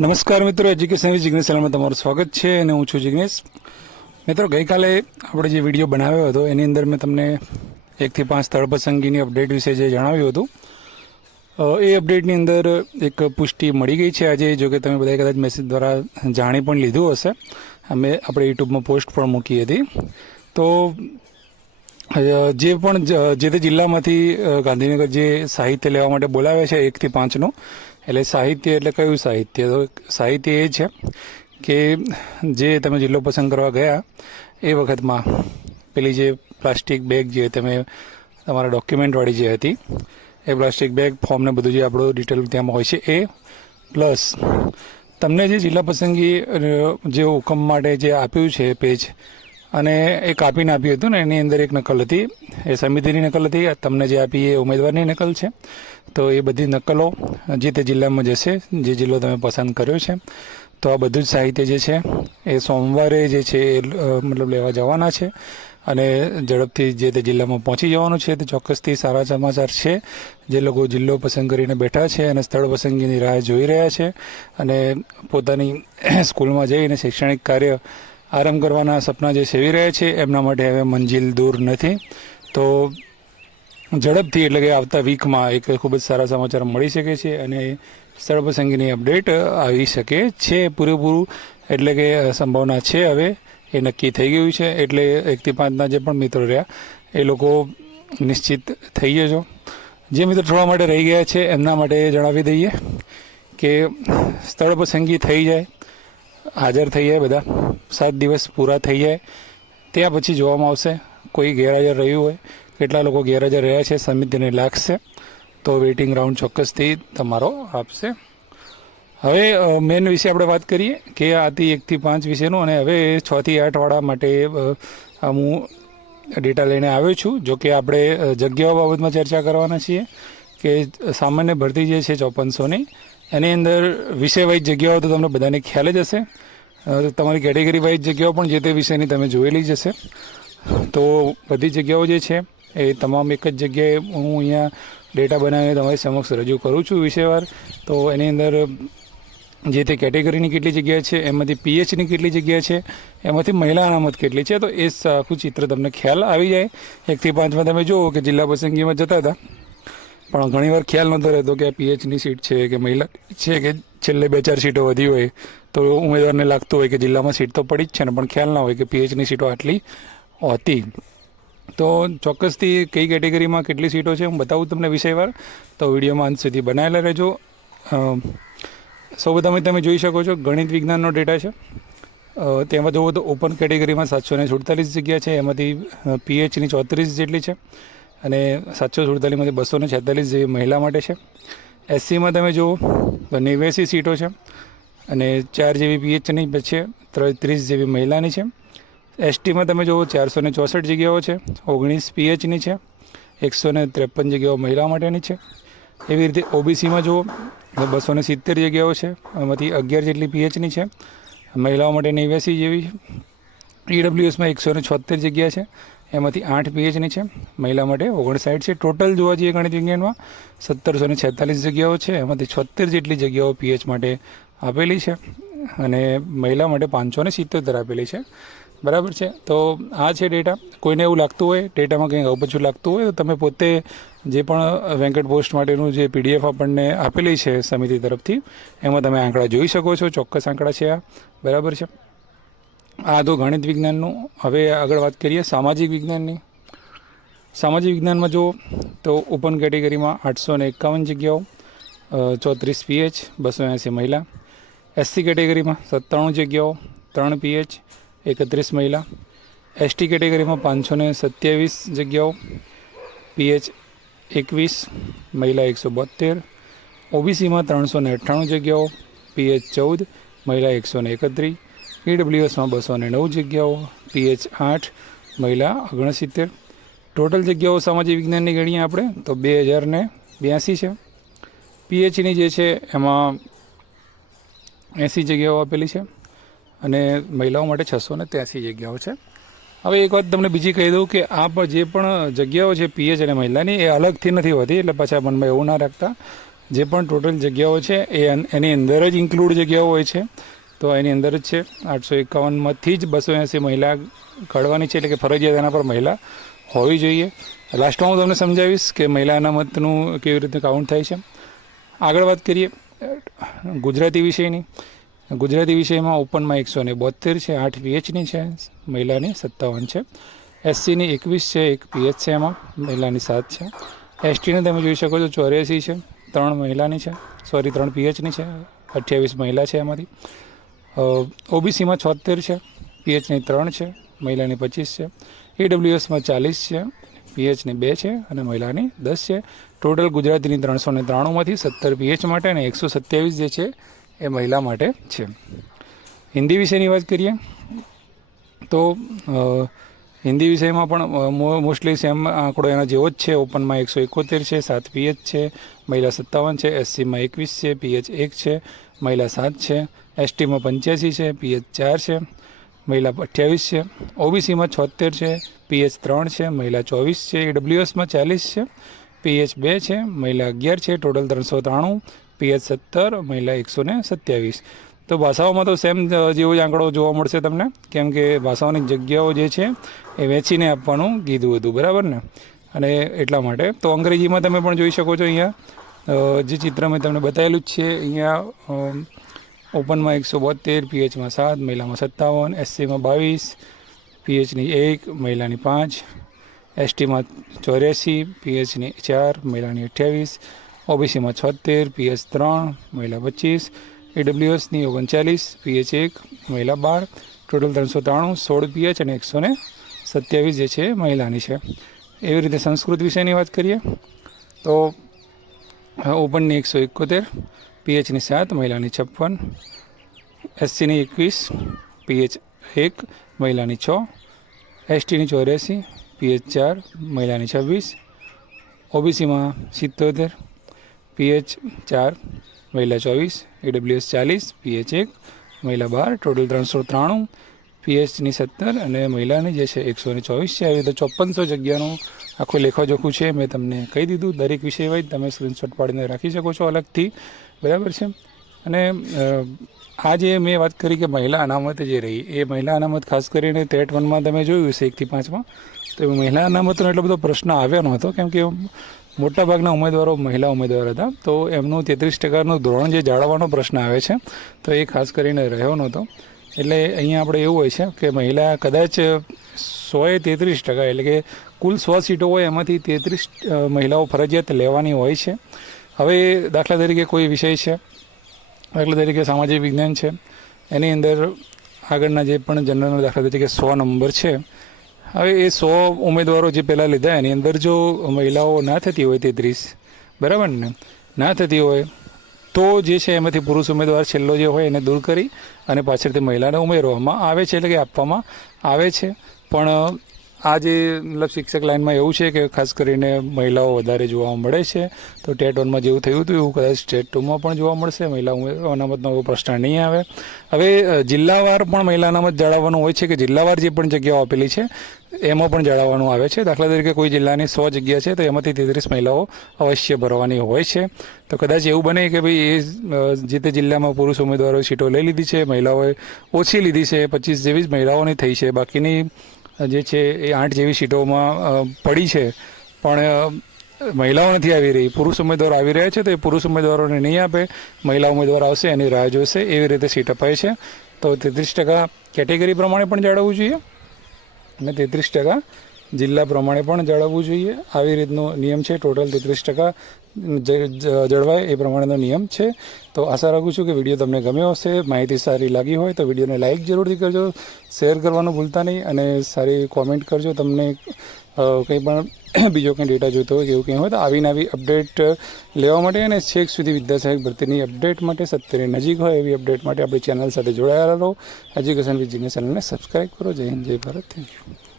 નમસ્કાર મિત્રો એજ્યુકેશન જિગ્નેશ ચેનલમાં તમારું સ્વાગત છે અને હું છું જિગ્નેશ. મિત્રો, ગઈકાલે આપણે જે વીડિયો બનાવ્યો હતો, એની અંદર મેં તમને એકથી પાંચ સ્થળ પસંદગીની અપડેટ વિશે જે જણાવ્યું હતું એ અપડેટની અંદર એક પુષ્ટિ મળી ગઈ છે આજે જો કે તમે બધા કદાચ મેસેજ દ્વારા જાણી પણ લીધું હશે. અમે આપણે યુટ્યુબમાં પોસ્ટ પણ મૂકી હતી. તો જે પણ જે તે જિલ્લામાંથી ગાંધીનગર જે સાહિત્ય લેવા માટે બોલાવે છે એકથી પાંચનું એટલે સાહિત્ય એટલે કયું સાહિત્ય? તો સાહિત્ય એ છે કે જે તમે જિલ્લો પસંદ કરવા ગયા, એ વખતમાં પેલી જે પ્લાસ્ટિક બેગ જે તમે તમારા ડોક્યુમેન્ટવાળી જે હતી, એ પ્લાસ્ટિક બેગ ફોર્મને બધું જે આપણું ડિટેલ ત્યાંમાં હોય છે, એ પ્લસ તમને જે જિલ્લા પસંદગી જે હુકમ માટે જે આપ્યું છે પેજ અને એ કાપીને આપ્યું હતું ને, એની અંદર એક નકલ હતી. એ સમિતિની નકલ હતી. તમને જે આપી એ ઉમેદવારની નકલ છે. તો એ બધી નકલો જે તે જિલ્લામાં જશે જે જિલ્લો તમે પસંદ કર્યો છે. તો આ બધું જ સાહિત્ય જે છે, એ સોમવારે જે છે એ મતલબ લેવા જવાના છે. અને ઝડપથી જે તે જિલ્લામાં પહોંચી જવાનું છે, તે ચોક્કસથી સારા સમાચાર છે. જે લોકો જિલ્લો પસંદ કરીને બેઠા છે અને સ્થળ પસંદગીની રાહ જોઈ રહ્યા છે. અને પોતાની સ્કૂલમાં જઈને શૈક્ષણિક કાર્ય આરંભ કરવાના સપના જે સેવી રહ્યા છે, એમના માટે હવે મંજિલ દૂર નથી. તો ઝડપથી એટલે કે આવતા વીકમાં એક ખૂબ જ સારા સમાચાર મળી શકે છે અને સ્થળ પ્રસંગીની અપડેટ આવી શકે છે પૂરેપૂરું. એટલે કે સંભાવના છે હવે, એ નક્કી થઈ ગયું છે. એટલે એકથી પાંચના જે પણ મિત્રો રહ્યા, એ લોકો નિશ્ચિત થઈ જજો. જે મિત્રો થોડા માટે રહી ગયા છે, એમના માટે જણાવી દઈએ કે, સ્થળ પસંદગી થઈ જાય હાજર થઈ જાય બધા. સાત દિવસ પૂરા થઈ જાય ત્યાં પછી જોવામાં આવશે. કોઈ ગેરહાજર રહ્યું હોય. કેટલા લોકો ગેરહાજર રહ્યા છે, સમિતિને લાગશે. તો વેઇટિંગ રાઉન્ડ ચોક્કસથી તમારો આપશે. હવે મેન વિશે આપણે વાત કરીએ કે આથી એકથી પાંચ વિશેનું અને હવે છથી આઠવાળા માટે હું ડેટા લઈને આવ્યો છું. જો કે આપણે જગ્યાઓ બાબતમાં ચર્ચા કરવાના છીએ કે સામાન્ય ભરતી જે છે ચોપનસોની એની અંદર વિષય વાઇઝ જગ્યાઓ તો તમને બધાને ખ્યાલ જ હશે. તમારી કેટેગરી વાઇઝ જગ્યાઓ પણ જે તે વિષયની તમે જોયેલી જ હશે. તો બધી જગ્યાઓ જે છે, એ તમામ એક જ જગ્યાએ હું અહીંયા ડેટા બનાવીને તમારી સમક્ષ રજૂ કરું છું વિષયવાર તો એની અંદર જે તે કેટેગરીની કેટલી જગ્યા છે, એમાંથી પીએચની કેટલી જગ્યા છે, એમાંથી મહિલા અનામત કેટલી છે, તો એ આખું ચિત્ર તમને ખ્યાલ આવી જાય. એકથી પાંચમાં તમે જુઓ કે જિલ્લા પસંદગીમાં જતા હતા. પણ ઘણીવાર ખ્યાલ નહોતો રહેતો કે આ પીએચની સીટ છે કે મહિલા છે કે છેલ્લે બે ચાર સીટો વધી હોય. તો ઉમેદવારને લાગતું હોય કે જિલ્લામાં સીટ તો પડી જ છે ને, પણ ખ્યાલ ના હોય કે પીએચની સીટો આટલી હતી. તો ચોક્કસથી કઈ કેટેગરીમાં કેટલી સીટો છે, હું બતાવું તમને વિષયવાર. તો વિડીયોમાં અંત સુધી બનાવેલા રહેજો. સૌ પ્રથમે તમે જોઈ શકો છો, ગણિત વિજ્ઞાનનો ડેટા છે. તેમાં જુઓ તો ઓપન કેટેગરીમાં સાતસો ને સુડતાલીસ જગ્યા છે, એમાંથી પીએચની ચોત્રીસ જેટલી છે અને સાતસો સુડતાલીસમાંથી બસો ને છેતાલીસ જેવી મહિલા માટે છે. એસસીમાં તમે જુઓ તો નેવ્યાસી સીટો છે. અને ચાર જેવી પીએચની છે ત્ર- ત્રીસ જેવી મહિલાની છે. એસટીમાં તમે જુઓ, ચારસો ને ચોસઠ જગ્યાઓ છે, ઓગણીસ પીએચની છે, એકસો ને ત્રેપન જગ્યાઓ મહિલા માટેની છે. એવી રીતે ઓબીસીમાં જુઓ બસો ને સિત્તેર જગ્યાઓ છે, એમાંથી અગિયાર જેટલી પીએચની છે. મહિલાઓ માટે નેવ્યાસી જેવી ઈડબ્લ્યુએસમાં એકસો ને છોતેર જગ્યા છે, એમાંથી આઠ પીએચની છે. મહિલા માટે ઓગણસાઠ છે. ટોટલ જોવા જઈએ ગણિત વિજ્ઞાનમાં, સત્તરસો ને છેતાલીસ જગ્યાઓ છે, એમાંથી છોતેર જેટલી જગ્યાઓ પીએચ માટે આપેલી છે અને મહિલા માટે પાંચસો ને સિત્તોતેર આપેલી છે. બરાબર છે? તો આ છે ડેટા કોઈને એવું લાગતું હોય ડેટામાં કંઈક અવપછું લાગતું હોય, તો તમે પોતે જે પણ વેંકટ પોસ્ટ માટેનું જે પીડીએફ આપણને આપેલી છે સમિતિ તરફથી, એમાં તમે આંકડા જોઈ શકો છો, ચોક્કસ આંકડા છે આ. બરાબર છે? આ તો ગણિત વિજ્ઞાનનું. હવે આગળ વાત કરીએ સામાજિક વિજ્ઞાનની. સામાજિક વિજ્ઞાનમાં જુઓ તો ઓપન કેટેગરીમાં આઠસો ને એકાવન જગ્યાઓ ચોત્રીસ પીએચ બસો એંસી મહિલા એસસી કેટેગરીમાં સત્તાણું જગ્યાઓ, ત્રણ પીએચ એકત્રીસ મહિલા. એસટી કેટેગરીમાં પાંચસો ને સત્યાવીસ જગ્યાઓ પીએચ એકવીસ, મહિલા એકસો બોતેર ઓબીસીમાં ત્રણસો ને અઠ્ઠાણું જગ્યાઓ પીએચ ચૌદ, મહિલા એકસો ને એકત્રીસ. ઈડબ્લ્યુએસમાં બસો ને નવ જગ્યાઓ પીએચ આઠ, મહિલા ઓગણસિત્તેર. ટોટલ જગ્યાઓ સામાજિક વિજ્ઞાનની ગણીએ આપણે, તો બે હજાર ને બ્યાસી છે. પીએચની જે છે, એમાં એંસી જગ્યાઓ આપેલી છે અને મહિલાઓ માટે છસો ને ત્યાંસી જગ્યાઓ છે. હવે એક વાત તમને બીજી કહી દઉં કે આ જે પણ જગ્યાઓ છે પીએચ અને મહિલાની એ અલગથી નથી હોતી, એટલે પાછા મનમાં એવું ના રાખતા. જે પણ ટોટલ જગ્યાઓ છે એ એની અંદર જ ઇન્ક્લુડ જગ્યાઓ હોય છે. તો એની અંદર જ છે. આઠસો એકાવનમાંથી જ બસો એંસી મહિલા કાઢવાની છે, એટલે કે ફરજિયાત એના પર મહિલા હોવી જોઈએ. લાસ્ટમાં હું તમને સમજાવીશ કે મહિલા અનામતનું કેવી રીતે કાઉન્ટ થાય છે. આગળ વાત કરીએ. ગુજરાતી વિષયની? ગુજરાતી વિષયમાં ઓપનમાં એકસો ને બોતેર છે, આઠ પીએચની છે, મહિલાની સત્તાવન છે. એસસીની એકવીસ છે, એક પીએચ છે એમાં, મહિલાની સાત છે. એસટીને તમે જોઈ શકો છો, ચોર્યાસી છે, ત્રણ મહિલાની છે, સોરી, ત્રણ પીએચની છે, અઠ્યાવીસ મહિલા છે એમાંથી. ઓબીસીમાં છોતેર છે, પીએચની ત્રણ છે, મહિલાની પચીસ છે. એડબ્લ્યુએસમાં ચાલીસ છે, પીએચની બે છે અને મહિલાની દસ છે. ટોટલ ગુજરાતીની ત્રણસો ને ત્રાણુંમાંથી સત્તર પીએચ માટે અને એકસો સત્યાવીસ જે છે એ મહિલા માટે છે. હિન્દી વિષયની વાત કરીએ તો હિન્દી વિષયમાં પણ મોસ્ટલી સેમ આંકડો એના જેવો જ છે. ઓપનમાં એકસો એકોતેર છે, સાત પીએચ છે, મહિલા સત્તાવન છે, એસસીમાં એકવીસ છે, પીએચ એક છે, મહિલા સાત છે, એસટીમાં પંચ્યાસી છે, પીએચ ચાર છે, મહિલા અઠ્યાવીસ છે, ઓબીસીમાં છોતેર છે, પીએચ ત્રણ છે, મહિલા ચોવીસ છે, ઈડબ્લ્યુએસમાં ચાલીસ છે પીએચ બે છે, મહિલા અગિયાર છે, ટોટલ ત્રણસો ત્રાણું, પીએચ સત્તર, મહિલા એકસો ને સત્યાવીસ. તો ભાષાઓમાં તો સેમ જેવો જ આંકડો જોવા મળશે તમને, કેમ કે ભાષાઓની જગ્યાઓ જે છે, એ વેચીને આપવાનું કીધું હતું, બરાબર ને? અને એટલા માટે. તો અંગ્રેજીમાં તમે પણ જોઈ શકો છો અહીંયા જે ચિત્ર મેં તમને બતાવેલું જ છે, અહીંયા ઓપનમાં એકસો બોતેર પીએચમાં સાત, મહિલામાં સત્તાવન, એસસીમાં બાવીસ, પીએચની એક, મહિલાની પાંચ એસટીમાં ચોર્યાસી, પીએચની ચાર, મહિલાની અઠ્યાવીસ, ઓબીસીમાં છોતેર, પીએચ ત્રણ, મહિલા પચીસ, ઈડબ્લ્યુએસની ઓગણચાલીસ, પીએચ એક, મહિલા બાર, ટોટલ ત્રણસો ત્રાણું, સોળ પીએચ અને એકસો ને સત્યાવીસ જે છે મહિલાની છે. એવી રીતે સંસ્કૃત વિષયની વાત કરીએ, તો ઓપનની એકસો એકોતેર, પીએચની સાત, મહિલાની છપ્પન, એસસીની એકવીસ, પીએચ એક, મહિલાની છ, એસટીની ચોર્યાસી પીએચ ચાર મહિલાની છવ્વીસ, ઓબીસીમાં સિત્તોતેર પીએચ ચાર મહિલા ચોવીસ એડબ્લ્યુએસ ચાલીસ, પીએચ એક, મહિલા બાર, ટોટલ ત્રણસો ત્રાણું, પીએચની સત્તર અને મહિલાની જે છે એકસો ને ચોવીસ છે. આવી રીતે ચોપનસો જગ્યાનું આખું લેખાજોખું છે. મેં તમને કહી દીધું દરેક વિષય વાઇઝ. તમે સ્ક્રીનશોટ પાડીને રાખી શકો છો અલગથી. બરાબર છે? અને આ જે મેં વાત કરી કે મહિલા અનામત જે રહી, એ મહિલા અનામત ખાસ કરીને ટેટ વનમાં તમે જોયું હશે એકથી પાંચમાં. તો મહિલા અનામતનો એટલો બધો પ્રશ્ન આવ્યો નહોતો, કેમ કે મોટાભાગના ઉમેદવારો મહિલા ઉમેદવાર હતા. તો એમનું તેત્રીસ ટકાનું ધોરણ જે જાળવવાનો પ્રશ્ન આવે છે, તો એ ખાસ કરીને રહ્યો નહોતો. એટલે અહીંયા આપણે એવું હોય છે કે મહિલા કદાચ સોએ તેત્રીસ ટકા, એટલે કે કુલ સો સીટો હોય એમાંથી તેત્રીસ મહિલાઓ ફરજિયાત લેવાની હોય છે. હવે દાખલા તરીકે કોઈ વિષય છે, દાખલા તરીકે સામાજિક વિજ્ઞાન છે, એની અંદર આગળના જે પણ જનરલ દાખલા તરીકે સો નંબર છે હવે એ સો ઉમેદવારો જે પહેલાં લીધા, એની અંદર જો મહિલાઓ ના થતી હોય તેત્રીસ, બરાબર ને? ના થતી હોય તો જે છે એમાંથી પુરુષ ઉમેદવાર છેલ્લો જે હોય એને દૂર કરી અને પાછળથી મહિલાને ઉમેરવામાં આવે છે, એટલે કે આપવામાં આવે છે. પણ આ જે મતલબ શિક્ષક લાઇનમાં એવું છે કે ખાસ કરીને મહિલાઓ વધારે જોવા મળે છે, તો ટેટ વનમાં જેવું થયું હતું, એવું કદાચ સ્ટેટ ટુમાં પણ જોવા મળશે. મહિલા અનામતનો એવો પ્રશ્ન નહીં આવે. હવે જિલ્લાવાર પણ મહિલા અનામત જાળવવાનું હોય છે કે જિલ્લાવાર જે પણ જગ્યાઓ આપેલી છે, એમાં પણ જાળવવાનું આવે છે. દાખલા તરીકે કોઈ જિલ્લાની સો જગ્યા છે, તો એમાંથી તેત્રીસ મહિલાઓ અવશ્ય ભરવાની હોય છે. તો કદાચ એવું બને કે ભાઈ એ જે તે જિલ્લામાં પુરુષ ઉમેદવારોએ સીટો લઈ લીધી છે, મહિલાઓએ ઓછી લીધી છે, પચીસ જેવી જ મહિલાઓની થઈ છે. બાકીની જે છે એ આઠ જેવી સીટોમાં પડી છે. પણ મહિલાઓ નથી આવી રહી. પુરુષ ઉમેદવાર આવી રહ્યા છે તો એ પુરુષ ઉમેદવારોને નહીં આપે. મહિલા ઉમેદવાર આવશે, એની રાહ જોશે, એવી રીતે સીટ અપાય છે. તો તેત્રીસ ટકા કેટેગરી પ્રમાણે પણ જાળવવું જોઈએ અને તેત્રીસ ટકા જિલ્લા પ્રમાણે પણ જાળવવું જોઈએ. આવી રીતનો નિયમ છે. ટોટલ તેત્રીસ ટકા જળવાય એ પ્રમાણેનો નિયમ છે. તો આશા રાખું છું કે વીડિયો તમને ગમ્યો હશે. માહિતી સારી લાગી હોય તો વિડીયોને લાઇક જરૂરથી કરજો, શેર કરવાનું ભૂલતા નહીં અને સારી કોમેન્ટ કરજો. તમને કંઈ પણ બીજો કંઈ ડેટા જોઈતો હોય એવું કંઈ હોય તો આવીને આવી અપડેટ લેવા માટે અને છેક સુધી વિદ્યાસહાયક ભરતીની અપડેટ માટે સત્યની નજીક હોય એવી અપડેટ માટે આપણી ચેનલ સાથે જોડાયેલા રહો. એજ્યુકેશન વિથ ચેનલને સબસ્ક્રાઈબ કરો. જય હિન્દ, જય ભારત. Thank you